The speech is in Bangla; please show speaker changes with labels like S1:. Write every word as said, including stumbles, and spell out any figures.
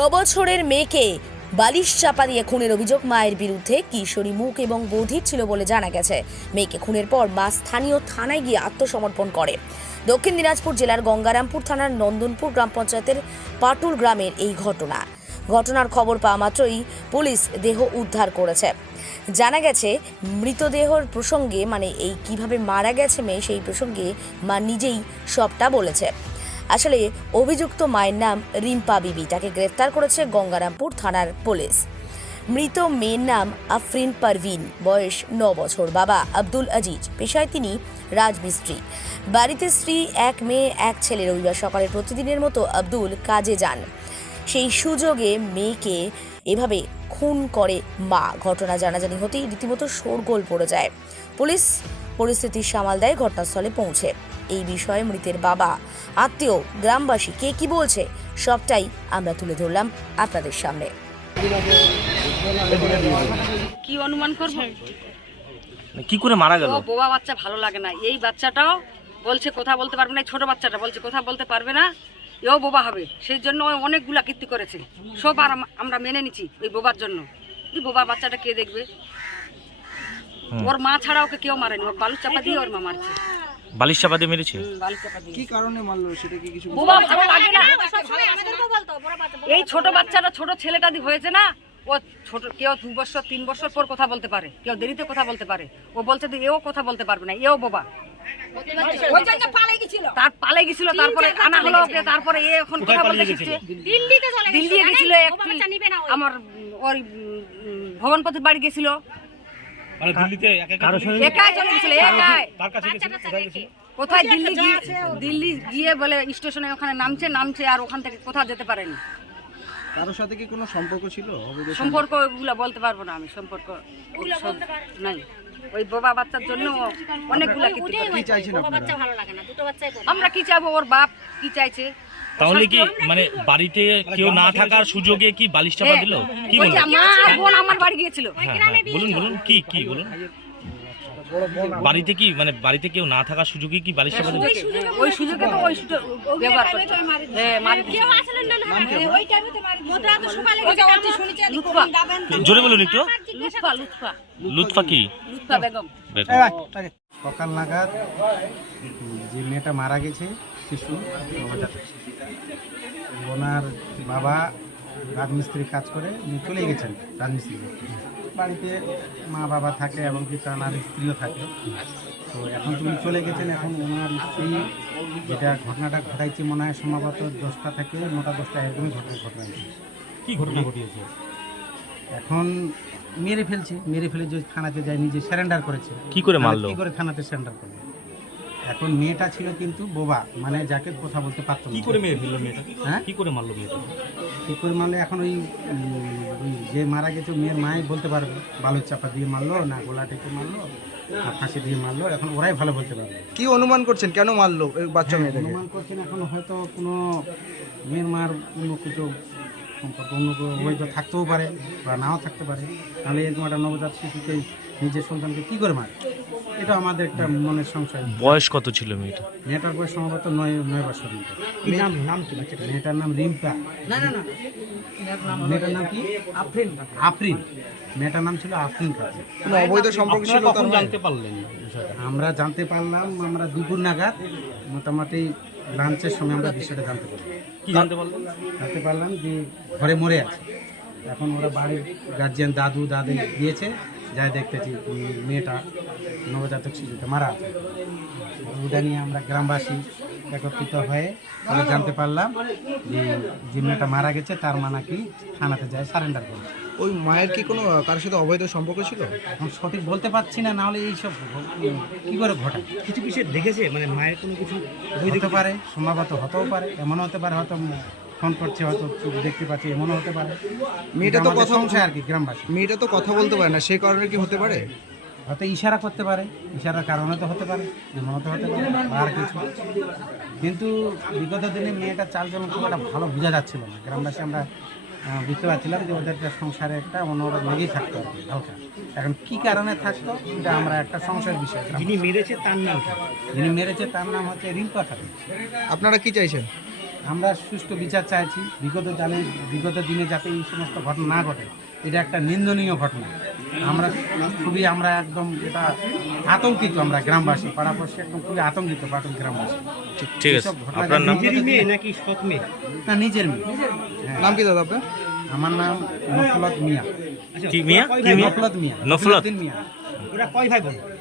S1: বছরের মেয়েকে বালিশ চাপা দিয়ে খুনের অভিযোগ মায়ের বিরুদ্ধে। কিশোরী মুখ এবং বধির ছিল বলে জানা গেছে। মেয়েকে খুনের পর মা স্থানীয় থানায় গিয়ে আত্মসমর্পণ করে। দক্ষিণ দিনাজপুর জেলার গঙ্গারামপুর থানার নন্দনপুর গ্রাম পঞ্চায়েতের পাটুল গ্রামের এই ঘটনা। ঘটনার খবর পাওয়া মাত্রই পুলিশ দেহ উদ্ধার করেছে। জানা গেছে মৃতদেহর প্রসঙ্গে, মানে এই কিভাবে মারা গেছে মেয়ে, সেই প্রসঙ্গে মা নিজেই সবটা বলেছে। আসলে অভিযুক্ত মায়ের নাম রিম্পা বিবি। তাকে গ্রেফতার করেছে গঙ্গারামপুর থানার পুলিশ। মৃত মেয়ের নাম আফরিন পারভিন, বয়স ন বছর। বাবা আব্দুল আজিজ, পেশায় তিনি রাজমিস্ত্রি। বাড়িতে স্ত্রী, এক মেয়ে এক ছেলে। রবিবার সকালে প্রতিদিনের মতো আব্দুল কাজে যান, সেই সুযোগে মেয়েকে এভাবে খুন করে মা। ঘটনা জানাজানি হতেই রীতিমতো শোরগোল পড়ে যায়। পুলিশ পরিস্থিতি সামাল দেয় ঘটনাস্থলে পৌঁছে। এই বিষয়ে মৃতের বাবা, আত্মীয়, গ্রামবাসী কে কি বলছে সবটাই আমরা তুলে ধরলাম আপনাদের সামনে।
S2: কি অনুমান করবো,
S3: কি করে মারা গেল?
S2: ও বোবা বাচ্চা ভালো লাগে না। এই বাচ্চাটাও বলছে কথা বলতে পারবে না, ছোট বাচ্চাটা বলছে কথা বলতে পারবে না, এও বোবা হবে। সেই জন্য ও অনেকগুলা কীর্তি করেছে। সব আর আমরা মেনে নিচ্ছি ওই বোবার জন্য। এই বোবা বাচ্চাটা কে দেখবে? ওর মা ছাড়া ওকে কেউ মারেনি। ওর বালু চাপা দিয়ে ওর মা মারছে।
S3: বালিশ চাপা দিয়ে মেরেছে?
S2: বালু চাপা দিয়ে।
S4: কি কারণে মারলো সেটা কি কিছু?
S2: বোবা ভালো লাগে না। এই ছোট বাচ্চাটা, ছোট ছেলেটা হয়েছে না, ও ছোট, কেউ দু বছর তিন বছর পর কথা বলতে পারে, কেউ দেরিতে কথা বলতে পারে। ও বলছে যে এও কথা বলতে পারবে না, এও বোবা। তার পালে গেছিল, তারপরে আনা হলো ওকে, তারপরে এ এখন কথা বলতে শিখছে। দিল্লি গেছিল, আমার ওই ভবনপতির বাড়ি গেছিল। একাই চলে গেছিল, একাই। কোথায় দিল্লি গিয়ে, দিল্লি গিয়ে বলে স্টেশনে ওখানে নামছে, নামছে আর ওখান থেকে কোথাও যেতে পারেনি।
S4: কারোর সাথে কি কোনো সম্পর্ক ছিল?
S2: সম্পর্ক ওগুলো বলতে পারবো না আমি, সম্পর্ক নাই। ওই বোবা বাচ্চার জন্য অনেকগুলা কীর্তি করে।
S4: কি চাইছেন আপনারা?
S2: আমরা কি চাইবো, ওর বাপ কি চাইছে?
S3: তাহলে কি মানে বাড়িতে কেউ না থাকার সুযোগে কি বালিশ চাপা দিল? কি
S2: ওই যে
S3: বলুন?
S2: মা আর বোন আমার বাড়ি গিয়েছিল।
S3: হ্যাঁ, হ্যাঁ, বলুন বলুন কি কি বলুন। বাড়িতে কি মানে বাড়িতে কেউ না থাকার সুযোগে কি বালিশ চাপা দিল?
S2: ওই সুযোগে তো ওই সুযোগ ব্যবহার করছে। হ্যাঁ, মারি দিয়েছে। লুৎফা,
S3: জোরে বলুন একটু।
S2: লুৎফা, লুৎফা,
S3: লুৎফা কি?
S2: লুৎফা বেগম।
S4: সকাল নাগাদ যে মেয়েটা মারা গেছে, শিশু, নবজাতক শিশু, ওনার বাবা রাজমিস্ত্রি কাজ করে উনি চলে গেছেন রাজমিস্ত্রি। বাড়িতে মা বাবা থাকে এবং কি ওনার স্ত্রীও থাকে। তো এখন তুমি চলে গেছেন। এখন ওনার স্ত্রী যেটা ঘটনাটা ঘটাইছে মনে হয় সম্ভবত দশটা থেকে নটা দশটা একদমই ঘটনা ঘটনা
S3: কি ঘটনা ঘটিয়েছে?
S4: এখন মেরে ফেলছে, মেরে ফেলে যে থানাতে যায় নিজে স্যারেন্ডার করেছে।
S3: কি করে মারলো?
S4: কি করে থানাতে স্যারেন্ডার করবে? এখন মেয়েটা ছিল কিন্তু বোবা, মানে যাকে কথা বলতে পারতো না।
S3: কি করে মেরে ফেললো মেয়েটা?
S4: হ্যাঁ,
S3: কি করে মারলো মেয়েটা?
S4: কি করে মারলো এখন ওই ওই যে মারা গেছে মেয়ের মাই বলতে পারবে, বালুর চাপা দিয়ে মারলো না গোলা টেকে মারলো না ফাঁসি দিয়ে মারলো, এখন ওরাই ভালো বলতে পারবে।
S5: কি অনুমান করছেন কেন মারলো এই বাচ্চা মেয়েটাকে?
S4: অনুমান করছেন এখন হয়তো কোনো মেয়ের মার অন্য কিছু সম্পর্ক, অন্য হয়তো থাকতেও পারে বা নাও থাকতে পারে। তাহলে এরকম একটা নবজাত শিশুকে, নিজের সন্তানকে কী করে মারে, এটা আমাদের একটা মনের সংশয়।
S3: বয়স কত ছিল মেয়েটা?
S4: মেয়েটার বয়স সম্ভবত নয় নয় বছর। নাম নাম কি? মেয়েটার নাম রিম্পা। না না না মেয়েটার নাম কি? আফরিন। আফরিন, মেয়েটার নাম ছিল আফরিন।
S5: কোনো অবৈধ সম্পর্ক ছিল? তার
S3: জানতে পারলেন?
S4: আমরা জানতে পারলাম আমরা দুপুর নাগাদ, মোটামুটি লাঞ্চের সময় আমরা বিষয়টা জানতে পারলাম।
S3: কি জানতে পারলেন?
S4: জানতে পারলাম যে ঘরে মরে আছে। এখন ওরা বাড়ির গার্জিয়ান, দাদু দাদি গিয়েছে, যাই দেখতেছি মেয়েটা, নবজাতক শিশুটা মারা আছে। ওটা নিয়ে আমরা গ্রামবাসী একত্রিত হয়ে আমরা জানতে পারলাম যে যে মেয়েটা মারা গেছে তার মা নাকি থানাতে যায় সারেন্ডার করে।
S5: ওই মায়ের কি কোনো কারোর সাথে অবৈধ সম্পর্ক ছিল?
S4: এখন সঠিক বলতে পারছি না, নাহলে এইসব কী করে ঘটে।
S6: কিছু কিছু দেখেছে, মানে মায়ের কোনো কিছু
S4: হতে পারে, সম্ভবত হতেও পারে, এমনও হতে পারে হয়তো ফোন করছে, হয়তো দেখতে পাচ্ছি, এমনও হতে পারে।
S5: মেয়েটা তো কথা
S4: সংশয় আর কি, গ্রামবাসী।
S5: মেয়েটা তো কথা বলতে পারে না, সেই কারণে কি হতে পারে?
S4: হয়তো ইশারা করতে পারে, ইশারার কারণে তো হতে পারে, এমনও তো হতে পারে আর কিছু। কিন্তু বিগত দিনে মেয়েটার চালচলন খুব একটা ভালো বোঝা যাচ্ছিল না। গ্রামবাসী আমরা বুঝতে পারছিলাম যে ওদের একটা সংসারে একটা অন্যরা লেগেই থাকতো আর কি, হালকা। এখন কী কারণে থাকতো এটা আমরা একটা সংশয়ের বিষয়।
S6: যিনি মেরেছে তার নাম,
S4: যিনি মেরেছে তার নাম হচ্ছে রিম্পা খাতুন।
S5: আপনারা কি চাইছেন?
S4: আমরা সুষ্ঠু বিচার চাইছি, বিগত জানে বিগত দিনে যাতে এই সমস্ত ঘটনা না ঘটে। এটা একটা নিন্দনীয় ঘটনা। আমরা খুবই আমরা একদম এটা আতঙ্কিত, আমরা গ্রামবাসী পাড়াপড়শি একদম খুবই আতঙ্কিত পাটক গ্রামবাসী।
S3: ঠিক আছে,
S4: এসব ঘটনা
S3: আপনার নাম?
S6: নিজেরই মেয়ে নাকি সৎ মেয়ে?
S4: না, নিজের মেয়ে। হ্যাঁ।
S5: নাম কি দাদা আপনার?
S4: আমার নাম নফলত মিয়া।
S6: আচ্ছা,
S3: কি মিয়া?
S6: ওরা কয়
S3: কি
S6: ভাই
S3: মিয়া?
S6: বোন?
S4: নফলত মিয়া।
S3: নফলত?
S4: নফলুদ্দিন মিয়া।
S6: ওরা কয় ভাই বোন?